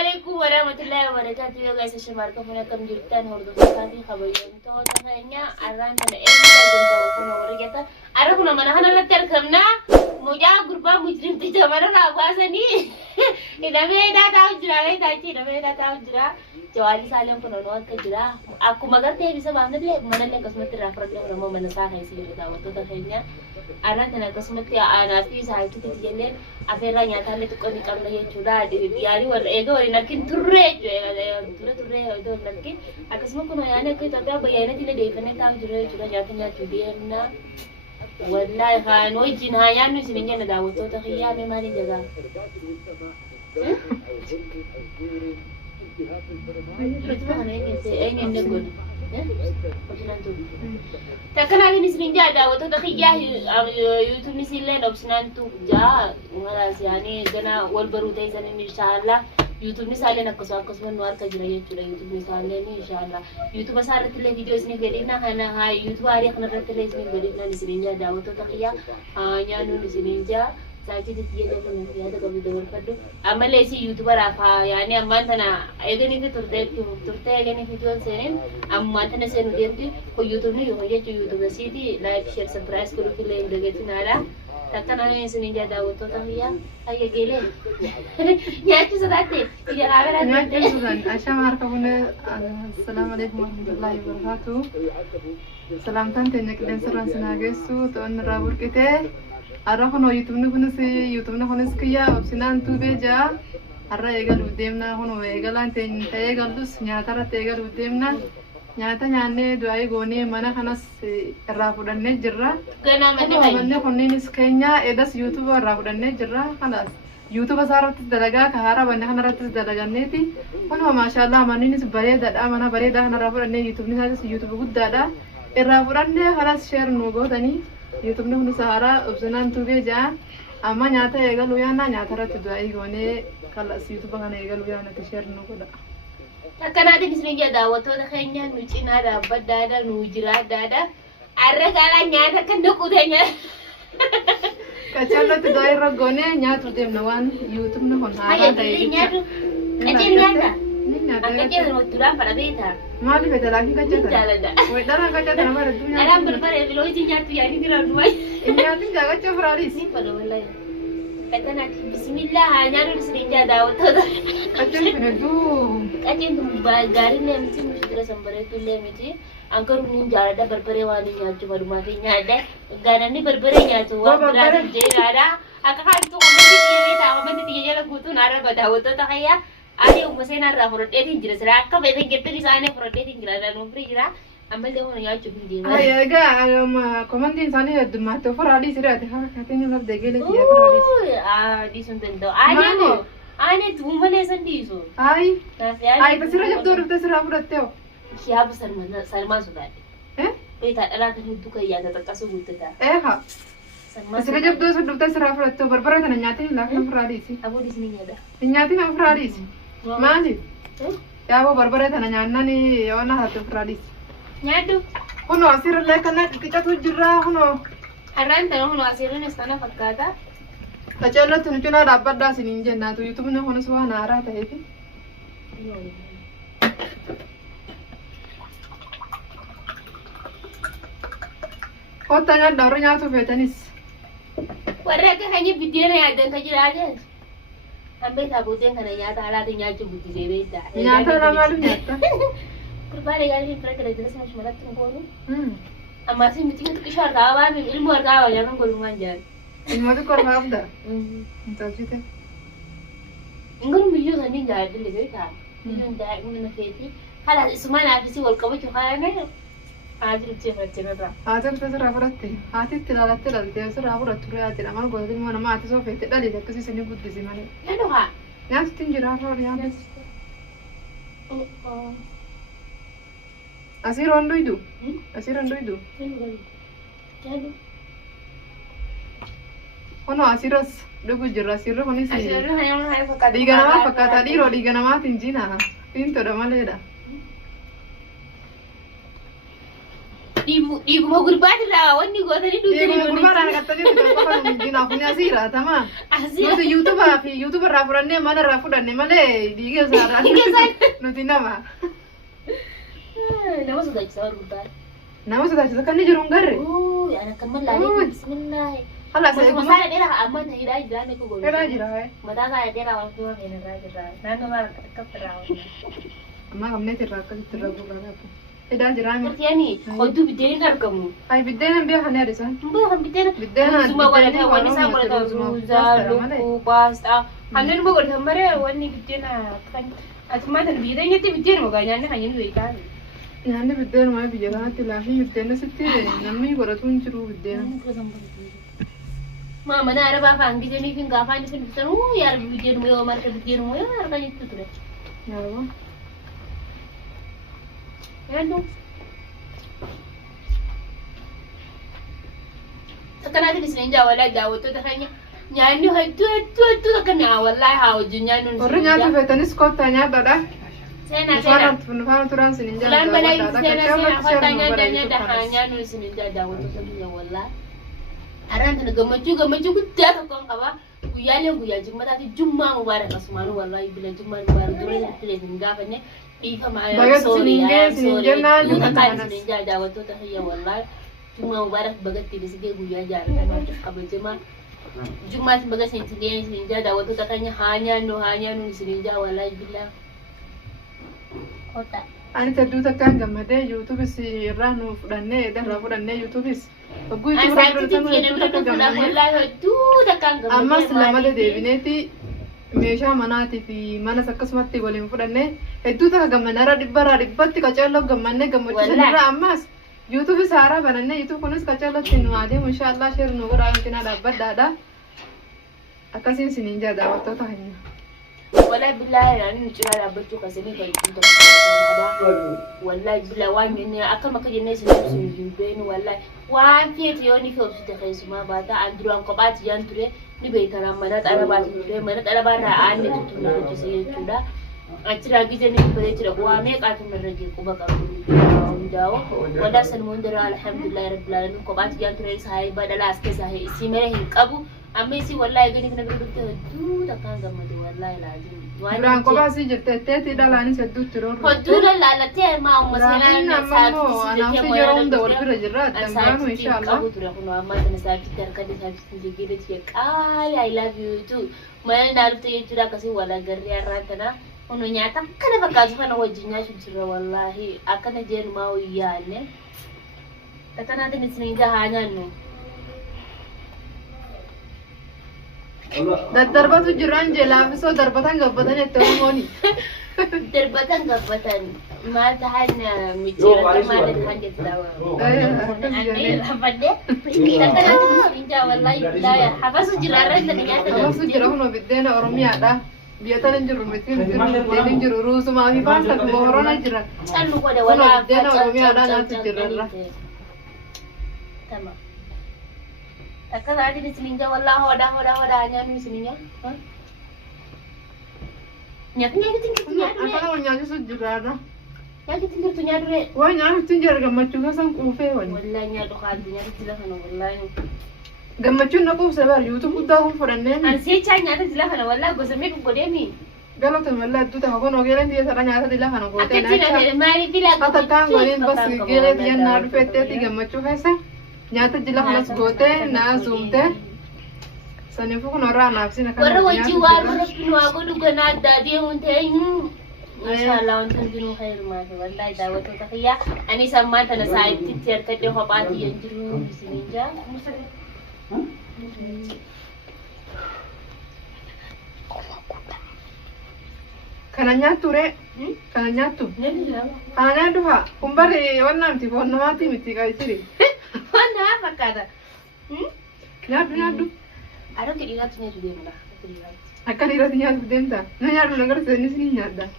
عليكم ورحمة الله وبركاته يا جايز الشماركة هنا كم جرتان هردو سكاتي خبرين تو تخينيا أران تنا إيه كنت أقول ورجعتا أركنا من هنا لا تركمنا مجا غربا مجرم تجمعنا راباسني إذا ما إذا تاوجرا إذا تيجي إذا ما تاوجرا جوالي سالم كنا نواد كجرا aku magartee bisa baamnablee manallee akkasumatti irraa fudhadhee oromoo mana isaa keessi jiru daawwattoota keenya arraan kana akkasumatti aanaa fi saayituutti jenneen afeerraa nyaataallee xiqqoo ni qabna jechuudha yaani warra eega waliin akkin turre jechuudha turre iddoo waliin akkin akkasuma kun yaani akka Itoophiyaa bayyaanatti illee deeffannee taa'u jiru jechuudha nyaata nyaachuu deemna wallaahi kaan wajjin haa yaannu isin hin jenna daawwattoota kiyyaa mee maaliin jagaa takkan abin isrin jada wato da khiya youtube nisilen option tu ja wala yani gana walbaru tay sanin inshallah youtube nisalen akkas wanwar ka jira yechuda youtube nisalen inshallah youtube asarat le videos ni gadina hana ha youtube ari khana rat le isni gadina nisrin jada wato da khiya nyanu nisrin ja cycle दिए जो तो नहीं याद कभी दौड़ कर दो अमल ऐसी यूट्यूबर आफा यानी अम्मान तना ऐसे नहीं कि तुरते ऐसे नहीं कि जो से अम्मान तना से नुदेर थी कोई यूट्यूब नहीं हो ये जो यूट्यूब ऐसी थी लाइक शेयर सब्सक्राइब करो कि लें लगे थी नारा तक ना ऐसे नहीं ज़्यादा वो तो तभी यार आये गेले यार तो सदाते ये आवे रात में तो सुधान अच्छा मार का बोले अस्सलाम वालेकुम warahmatullahi wabarakatuh salam tante nyeklen seran senagesu to an rabur kete arra hono YouTube na hono skiya opsinan tu beja arra egal udemna hono egalan ten egalus nyaatara egal udemna nyaata nyaanne du'ay goone mana kanas irra fudanne jirra gana manne honnenis kenya edas YouTube irra fudanne jirra kanas YouTube saratti dalaga ka hara banne kanaratti dalaganneeti hono maashaallah maninis bareeda mana bareeda kana irra fudanne YouTube guddaadha irra fudanne kanas share no godani YouTube ne hunu sahara opsinan tu beja amma nyaata egalu yaana nyaata ratti du'ay goone kalas YouTube kana egalu yaana ka share no goda takana din isni jada wato da kenya nu cina da badada nu jira dada arra kala nyaata kan da kudanya kacalla tu du'ay ro goone nyaatu dem na wan YouTube ne hon hara da nyaatu kacin nyaata akaknya mau turun pada beta malu beta lagi kacata wedara kacata nama redunya alam berbara bilo izinnya tu ya ini bilang dua ini nanti jaga cefrari sih pada mulai kata nanti bismillah hanya nu sering jada auto kacin benedu kacin tu bagarin yang mesti mesti terus sambare tu le mesti angkor unin jada berbara wani nyatu baru mati nyada ganan ni berbara nyatu wah berarti jadi ada akak itu komen dia jalan kutu nara pada auto tak kaya Adi umusena ra frodeti jira sira akka bete gette di sane frodeti jira da no jira ambal de hono ya chubi di ay ga komandin sane dumma to fradi sira te ha katene lab de gele ti fradi di suntendo ane tumbale san di so ay tasira jab dor tasira frodte ho kya basar man salma sudade beta dala ta hudu kai ya ta kasu gutta ha tasira jab dor sudde tasira frodte barbara tan nyati la fradi si abo di sini ada nyati na fradi si Mali, ya bo barbara tana nyanna ni yona hatu fradis. Nyadu. Hono asir le kana kita tu jira hono. Haran tana hono asir ne stana fakkata. Kachallo tunu chuna rabada sinin jenna tu YouTube ne hono suwa nara ta hefi. Kotanya darunya tu fetanis. Warra ka hanya video ne adan ka jira aja. Ambil sabutnya karena nyata ala tu nyatu buti sebeda. Nyata lama lu nyata. Berbalik kali mereka jelas macam mana tu kono. Amma sih mesti tu kishar kawa, ilmu kawa jangan kono manjar. Ilmu tu kono apa dah? Entah sih teh. Enggak video sendiri jadi lebih tak. Video dah ini nafasi. Kalau semua nafasi wal kamu cakap ni. Ajar cakap cakap. Ajar tu serap berat. Hati tiada serap berat tu berat. Amal gua tu mana mati so fete. Dah lihat tu sih seni buat di sini. Ya doa. Yang tinggi rasa yang. Asir rondo itu. Asir rondo itu. Kono asiras. Dugu jera asir kono sih. Asir hanya mana pakai. Diga nama pakai tadi ro diga nama tinggi nah. Pintu dah mana dah. Diguma gurbaan irraa wanni gootanii dhuganii. Diguma gurbaan irraa gattanii dhuganii qofa nuti kun asirra tama. Nuti YouTube irraa fudhannee mana irraa fudhanne malee dhiiga isaarraa nuti nama. Nama sodaachisa warra gurbaan. Nama sodaachisa kan jiru hin garre. Yaana kan mallaalee bismillah. Halas Mata saya dera aman hirai jalan aku gol. Hirai jirai. Mata saya dera waktu aku hirai jirai. Nana malah keperau. Amma kamne tirra gurra apa. Hirai jirai. Kerja ni, kau tu bideng kan kamu. Ai bideng biar hanya ada san. Bukan bideng. Bideng. Semua orang tahu wani sama orang tahu ruza, luku, pasta. Hanya ni bukan hambare wani bideng kan. Asma dan bidengnya tu bideng makanya hanya ni bideng. Nyaanni biddeen waa biyya kanatti laafii biddeen asitti namni godhatuun jiru biddeen. Mana ada bapak anggi jadi finga apa ni finga ya biddeen mo yo marka biddeen mo ya marka itu tu. Yawa. Ya tu. Sekarang ada di sini Jawa lagi Jawa tu terkanya nyanyi itu terkena wallahi hau nyanyi. Orang nyanyi fetanis kotanya dah. Sena Nufana turan sininja. Bulan balai sena kotanya dah hanya nulis sininja Jawa tu sebenarnya wallahi. Aran tan gamaju gudda ka kon kawa guyale guya jumma ta jumma mubarak asmanu wallahi bila jumma mubarak dole tile singa fane ifa ma sorry sinja tu ta kan sinja Jawa tu ta hiya wallahi jumma mubarak bagat tile sige guya jar kan abajema jumma bagat sinja Jawa tu ta kan hanya nu sinja wallahi bila kota ani taddu takkan gammade YouTube si ranu fudhanne darra fudhanne YouTube Ogui tu ammas lamada deebineeti meeshaa manaati fi manas akkasumatti waliin fudhanne hedduu takka gammanarra dhibbatti qaceelloo gammanne gammachiisanirra ammas YouTube saaraa bananne YouTube kunis qaceellootti nu adeemu inshaallah sheer nu godhaa wantina dhaabbadhaadha akkasiin siniin jaa daawwattoota hanya. Wallahi billahi yani nchira la batu kasemi kwa ikunta wallahi billahi wani akama kaje nesi nzibeni wallahi wapi tioni kwa usite kaisuma bata andro anko bati yanture ni be kana mana tara bati ture mana tara bara ande tutuna ko tise tuda achira gije ni bere tira kwa me ka tun rage ko baka ndawo wada san mun dara alhamdulillah rabbil alamin ko bati yanture sai badala aske sai isimere hinqabu amma si wallahi gani kana birbirte du da kan gamma de wallahi lazim Duraan kophaa si jirte teetii dhalaanis hedduutti roorru. Hodduudha laalatee maa Raanin ammoo anaafsi yeroo hunda wal bira jirra dambaanu inshallah. Qabu ture kun amma kana saabsitti harkatti saabsitti jiggeetti qaali I love you too. Mana naaltu jechuudha akkasii wal agarree har'aan tana kun nyaata akkana fakkaatu kana wajjin nyaachuun jirra wallahi akkana jeenu maa wayyaanne. Takkanaatiin isin gahaa nyaannu. Darbatu jiran jelaaf so darbatan gabbatan itti Oromooni. Darbatan gabbatan maal tahan michira maal tahan jettawa. Anne lafadde takkanaatiin isin wallahi billahi hafasu jiraarra nyaata. Hafasu jira huno biddeena Oromiyaadha. Biyya tan jiru mitiin jiru ruusumaa fi faasa boorona jira. Callu godhe wala biddeena Oromiyaadha nyaatu jirarra. Tamam. Takkan ada di sini wallahi hoda hanya di sini nya. Nyatnya itu tinggal nya. Apa namanya nyaji sujudana? Nyaji tinggal tu nya dure. Wah nyaji tinggal gammachu kasan kufe wani. Wallahi nya do khadi nya tidak kana wallahi. Gammachu na ku sabar YouTube udah ku furanne. An sai cha nya tidak kana wallahi go same ku gode mi. Galata wallahi tu ta ko no gelen dia sara nya ta tidak kana ko te na. Akati na mari bila. Ata kan golin bas gele dia na du fete ti gammachu kaisa. Nyata jila halas gote na zoomte sanifu kuna rana afsina kana warra wajji warra kinu ago duga na dadi hunte inshallah on dinu khair ma wallahi dawato tahiya ani samma ta na sai titiyar kade hobati yanjiru bisinja kana nyatu re kana nyatu ha kumbari wannan ti wonna mati miti kai siri Mana apa kata? Nyadu. Ada kira tunya juga mula. Akan kira tunya denta. Nyadu nagar sini nyada.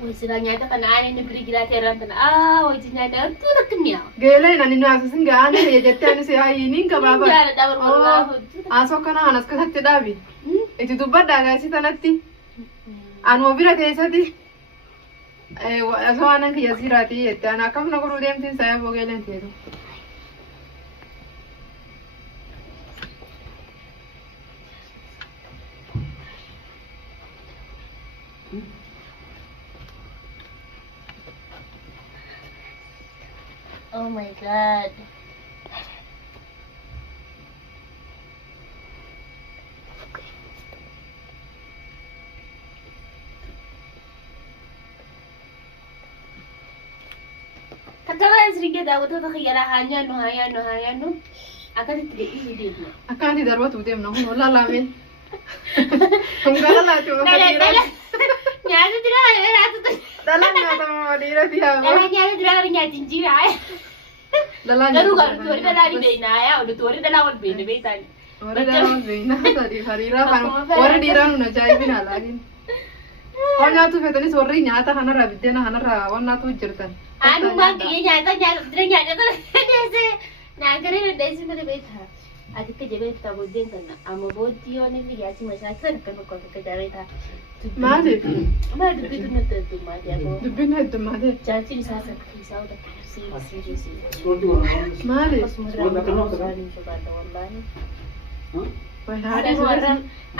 Wajib nyada kan ane ni beri kira teran tan. Wajib nyada tu nak kenya. Gele nani nuasa singa ane ya jette ane se ai ini ka baba. Ya ada bermula. Aso kana anas ka hatte dabi. Itu dubba daga si tanatti. Anu bira te sati. Asoo aanan kiyya siiraatii jette ana akkam na godhuu deemtiin saayee bogeeleen teetu. Oh my god. Takkawan sedikit aku tuh kira hanya nu akan tidak ini dia. Akka anti darbatu deemna kun wallaa laameen. Hungara laatu Dala nyata tidak ada tuh. Dalaan nyaatamaa dhiirati haa. Dala nyata tidak ada nyata jinjira. Dalaan Garu kan tuh dala di bena ya, udah tuh dala wal bena betan. Warra dalaan beeknaa tadi hariiraa kan warra dhiiraa nu ajaa'ibina laakin. Waan nyaatu fetanis warri nyaata kanarraa biddeena kanarraa waan naatu jirtan. Anu bang nyata tidak nyata tuh dia sih. Nah keren dari sini mana beta. Adik kerja beta bodin tanah. Amo bodi orang ni biasa macam kan kau kerja beta. Maaliif? Mana dubbi tu nanti tu mati aku. Dubbiin heddummaate. Jangan bisa udah si. Maaliif?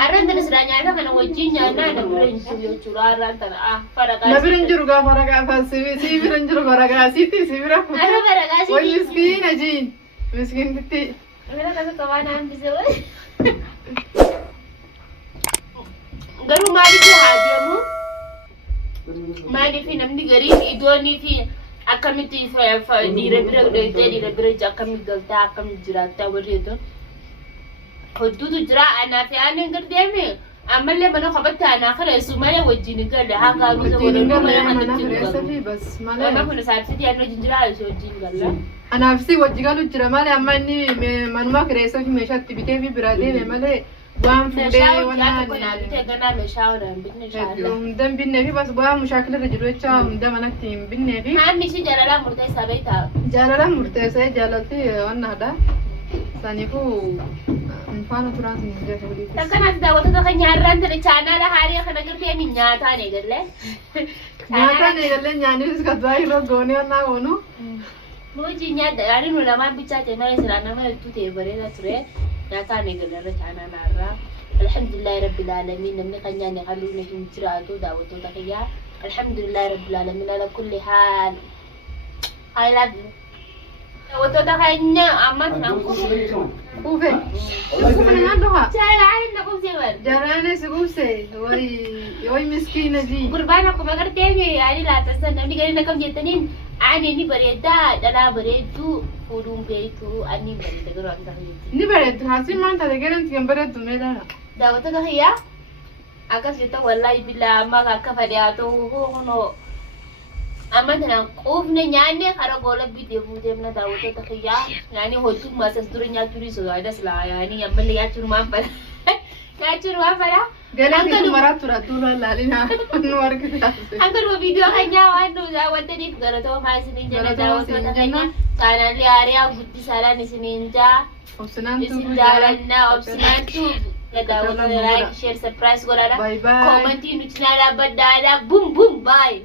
Arran dan sedanya ada kan wajinya ada bulan curaran tanah pada kasih. Nabirin jiru gaafa ragaa siibiran jiru ragaa siiti siibira. Ada pada kasih. Way miskiin ajiin. Miskiin titti. Ada kasih kawanan bisa. Garu mali fi hadiyamu. Mali fi namni gari idoni fi akamiti fa dire bira akamit galta akamit jirata wari to. Hududu jira ana fi anin gardeme amalle mana khabata ana khare su mala wajini galla haka ruza wala mana Reessa fi bas mana malee. kuna saati yana jinjira so jin galla Anaaf si wajji galu jira malee amma inni manuma kireessa fi meeshaatti bitee fi biraa deeme malee waan fuudhee waan kuna bite gana me shawara binne inshallah hundan binnee fi bas bu'aa mushaakila irra jiru jecha hunda manatti hin binnee fi ha mishi jalala murtay sabaita jaalalaan murteessee jaalalti waan naadha. Saniifuu faana turaas hin jedhu. takkanati daawwattoota keenya har'aan tana chaanaala haarii kana girtee min nyaataan eegalle Nyaataan eegallee nyaannis kadhaa irra goonee onnaa oonu. Muji nyaata yaani nu lamaan bichaate malee siraan nama hedduu ta'e bareeda ture nyaataan eegalle irra chaanaala har'aa alhamdulillahi rabbil aalamiin namni kan nyaanne halluu ni hin jiraatu daawwattoota kiyyaa alhamdulillahi rabbil aalamiin ala kulli haal I love you. Daawwattoota keenya amma tanaan Kuufe. Kuufe kana nyaadhu haa. Jaalaan na kumsee bar. Jaalane si kuufse wayi miskiina ji. Gurbaan akkuma gartee yaani laatasan namni gadi na kam jettaniin ani ni bareedaa dhalaa bareedduu fuudhuun beektu ani bareeda garuu akka ta'etti. Ni bareeddu haasi maanta tegeeranti kan bareeddu meedhaadha. Daawwattoota kiyyaa akkas jettan wallaahi billaa amma akka fadhiyaatu kunoo amma tanaan quufne nyaanne kara goola bitee fuuteemna daawwattoota kiyyaa yaani hojii maasas dura nyaachuun sodaadha silaa yaani ammallee nyaachuun waan fala nyaachuun waan fala. Galaati kumaraatu raatuudha laalina nu argita. Angka dua video kanya wanu wante ni gara to ma sini jana dawo to kanya kanali area gutti sala ni sini inja Obsinaan tu. jalan na opsinan tu ya dawo to like share surprise gorada Bye bye. comment ni channel abadada boom boom bye.